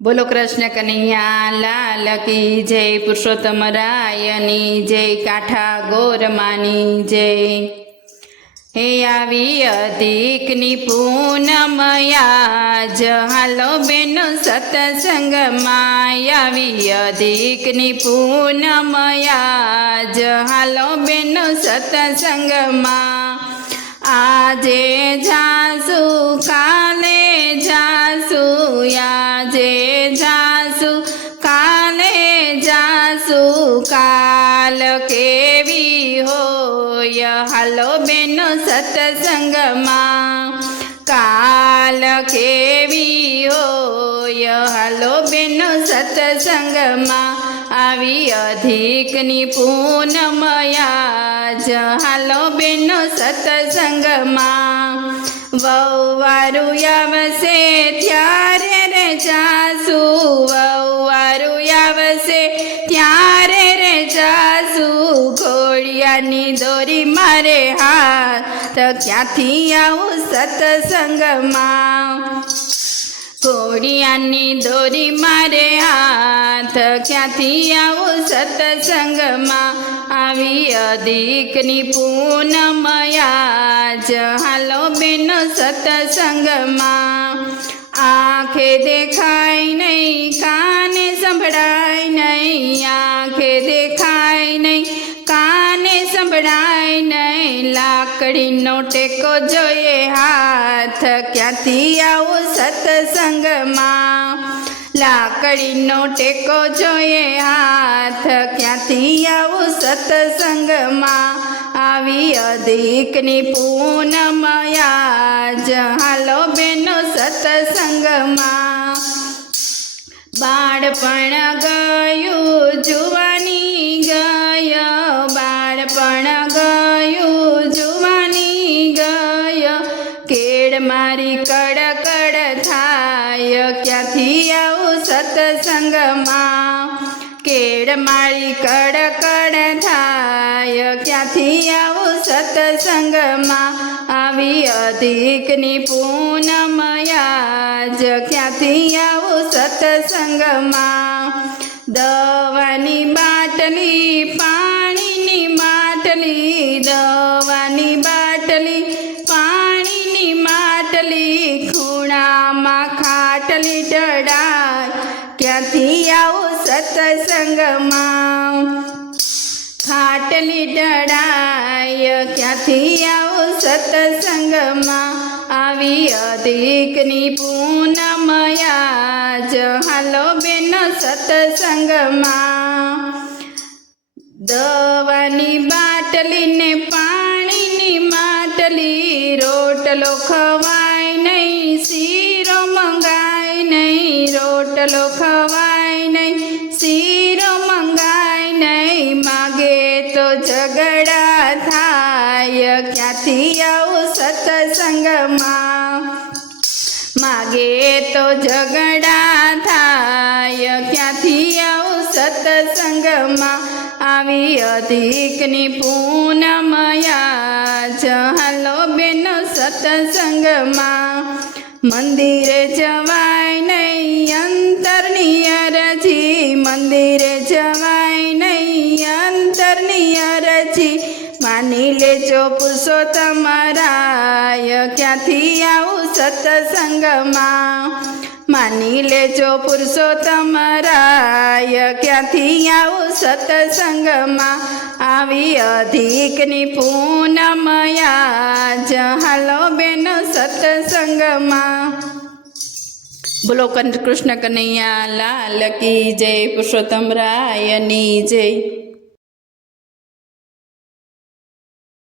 बोलो कृष्ण कन्हैया लाल की जय। पुरुषोत्तम रायनी जय। काठा गोर मानी जय। हे आवी अधिकनी पूनमया हालो बेनो सत्संग मायावी अधिकनी पूनमया हालो बेनो सत्संग मा आजे जासु काले जासु आजे जासु काले जासु काल केवी होय हालो बेनो सत्संग मा काल केवी होय हालो बेनो सत्संग मा आवी अधिकनी पूनमया हालो बेनो सत्संग मा वौवारु आवसे त्यारे रे जासु वौवारु आवसे त्यारे रे जासु घोड़ियानी दोरी मारे हाथ क्यांथी आऊं सत्संग मा घोड़ियानी दोरी मारे हाथ क्यांथी आऊं सत्संग मा आवी अधिकनी पूनमया हालो बेनो सत्संग मा आंखे देखाय नहीं काने संभळाय नहीं आंखे देखाय नहीं काने संभळाय नहीं लाकड़ीनो टेको जोये हाथ क्यांथी आऊं सत्संग मा लाकड़ीनो टेको जोये हाथ क्यांथी आऊं सत्संग मा आवी अधिकनी पूनमया हालो बेनो सत्संग मा बाळपण गयुं जुवानी गय बाळपण गयुं जुवानी गय केड़ मारी कड़कड़ थाय क्यांथी आऊं सत्संग मा केड़ मारी कड़कड़ थाय क्यांथी आऊं सत्संग मा आवी अधिकनी पूनमया क्यांथी आऊं सत्संग मा दवानी बाटली पाणीनी માટલી દવાની બાટલી પાણીની માટલી ખૂણામાં ખાટલી ડડાય ક્યાંથી આવું સત્સંગમાં ખાટલી ડડાય ક્યાંથી આવું સત્સંગમાં આવી अधिकनी पूनमया हालो बेनो सत्संगमा दवानी बाटली ने पाणीनी માટલી रोटलो खवाय नहीं सीरो मंगाय नहीं रोटलो खवाय नहीं सीरो मंगाय नहीं मागे तो झगड़ा थाय क्यांथी आऊं सत्संगमा मागे तो झगड़ा थाय क्यांथी आऊं सत्संगमा आवी अधिकनी पूनमया हालो बेनो सत्संगमा मंदिरे जवाय नहीं अंतरनी अरजी मंदिरे जवाय नहीं अंतरनी अरजी मानी लेजो पुरुषोत्तम राय क्यांथी आऊं सत्संगमा मानी लेजो पुरुषोत्तम राय क्यांथी आऊं सत्संगमा आवी अधिकनी पूनमया हालो बेनो सत्संगमा। बोलो कृष्ण कन्हैया लाल की जय। पुरुषोत्तम रायनी जय।